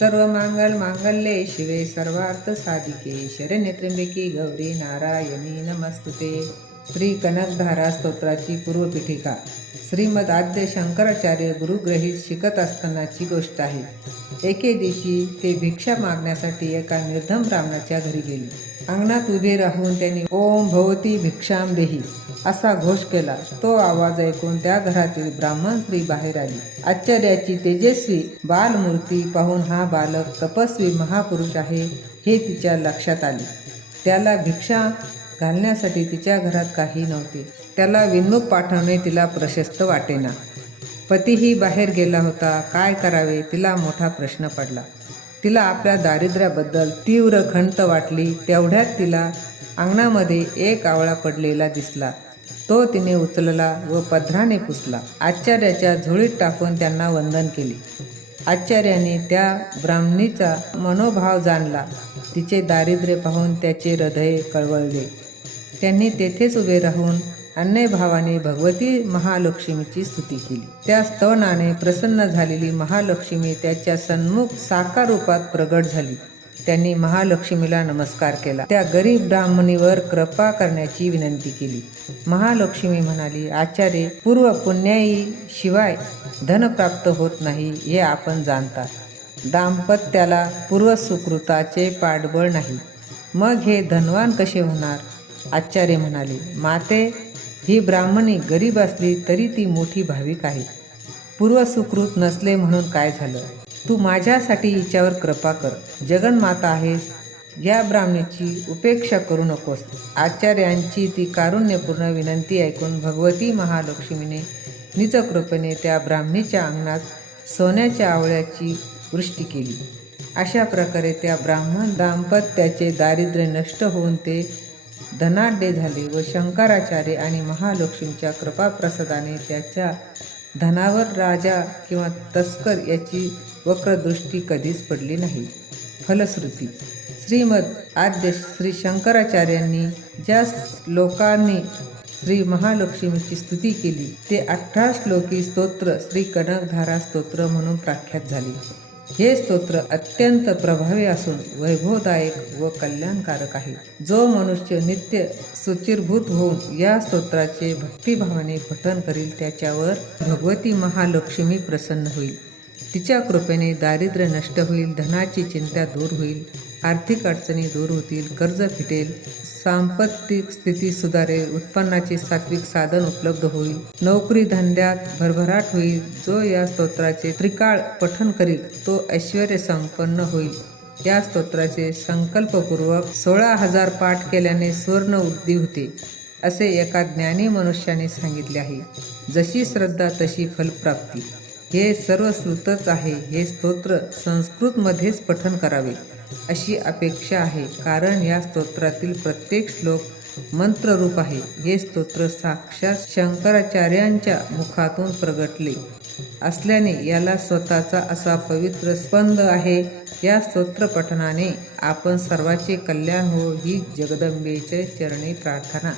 सर्व मांगल मांगल्ये शिवे सर्वार्थ साधिके. शरण्य गौरी नारायणी नमस्तुते. श्री कनकधारा स्तोत्राची पूर्वपीठिका. श्रीमद आद्य शंकराचार्य गुरुग्रहित शिकत असतानाची गोष्ट आहे. एके दिवशी ते भिक्षा मागण्यासाठी एका निर्धम ब्राह्मणाच्या घरी गेले. अंगणात उभे राहून त्यांनी ओम भवती भिक्षाम देही असा घोष केला. तो आवाज ऐकून त्या घरातील ब्राह्मण स्त्री बाहेर आली. आश्चर्याची तेजस्वी बालमूर्ती पाहून हा बालक तपस्वी महापुरुष आहे हे तिच्या लक्षात आले. त्याला भिक्षा घालण्यासाठी तिच्या घरात काही नव्हते. त्याला विनमुख पाठवणे तिला प्रशस्त वाटेना. पतीही बाहेर गेला होता. काय करावे? तिला मोठा प्रश्न पडला. तिला आपल्या दारिद्र्याबद्दल तीव्र खंत वाटली तेवढ्यात तिला अंगणामध्ये एक आवळा पडलेला दिसला. तो तिने उचलला व पदराने पुसला. आचार्याच्या झोळीत टाकून त्यांना वंदन केले. आचार्याने त्या ब्राह्मणीचा मनोभाव जाणला. तिचे दारिद्र्य पाहून त्याचे हृदय कळवळले. त्यांनी तेथेच उभे राहून अन्यभावाने भगवती महालक्ष्मीची स्तुती केली. त्या स्तवनाने प्रसन्न झालेली महालक्ष्मी त्याच्या सन्मुख साकार रूपात प्रगट झाली. त्यांनी महालक्ष्मीला नमस्कार केला. त्या गरीब ब्राह्मणीवर कृपा करण्याची विनंती केली. महालक्ष्मी म्हणाली आचार्य पूर्व पुण्याई शिवाय धन प्राप्त होत नाही हे आपण जाणता दाम्पत्याला पूर्व सुकृताचे पाठबळ नाही. मग हे धनवान कसे होणार? आचार्य म्हणाले माते ही ब्राह्मणी गरीब असली तरी ती मोठी भाविक आहे. पूर्व सुकृत नसले म्हणून काय झालं? तू माझ्यासाठी हिच्यावर कृपा कर. जगन्माता आहेस. या ब्राह्मणीची उपेक्षा करू नकोस. आचार्यांची ती कारुण्यपूर्ण विनंती ऐकून भगवती महालक्ष्मीने निजकृपेने त्या ब्राह्मणीच्या अंगणात सोन्याच्या आवळ्याची वृष्टी केली. अशा प्रकारे त्या ब्राह्मण दाम्पत्याचे दारिद्र्य नष्ट होऊन ते धनाढ्य झाले व शंकराचार्य आणि महालक्ष्मीच्या कृपाप्रसादाने त्याच्या धनावर राजा किंवा तस्कर याची वक्रदृष्टी कधीच पडली नाही. फलश्रुती. श्रीमद आद्य श्री शंकराचार्यांनी ज्या लोकांनी श्री महालक्ष्मीची स्तुती केली ते अठरा श्लोकी स्तोत्र श्री कनकधारा स्तोत्र म्हणून प्रख्यात झाले. हे स्तोत्र अत्यंत प्रभावी असून वैभवदायक व कल्याणकारक आहे. जो मनुष्य नित्य सुचिरभूत होऊन या स्तोत्राचे भक्तिभावाने पठन करील त्याच्यावर भगवती महालक्ष्मी प्रसन्न होईल. तिच्या कृपेने दारिद्र्य नष्ट होईल धनाची चिंता दूर होईल. आर्थिक अडचणी दूर होतील कर्ज फिटेल सांपत्तिक स्थिती सुधारेल उत्पन्नाचे सात्विक साधन उपलब्ध होईल. नोकरी धंद्यात भरभराट होईल जो या स्तोत्राचे त्रिकाळ पठन करील तो ऐश्वर संपन्न होईल. या स्तोत्राचे संकल्पपूर्वक सोळा हजार पाठ केल्याने स्वर्ण वृद्धी होते असे एका ज्ञानी मनुष्याने सांगितले आहे. जशी श्रद्धा तशी फलप्राप्ती. हे सर्व श्रुतच आहे हे स्तोत्र संस्कृतमध्येच पठन करावे. अशी अपेक्षा आहे. कारण या स्तोत्रातील प्रत्येक श्लोक मंत्ररूप आहे. हे स्तोत्र साक्षात शंकराचार्यांच्या मुखातून प्रगटले असल्याने याला स्वतःचा असा पवित्र स्पंद आहे. या स्तोत्र पठनाने आपण सर्वाचे कल्याण हो ही जगदंबेचे चरणी प्रार्थना.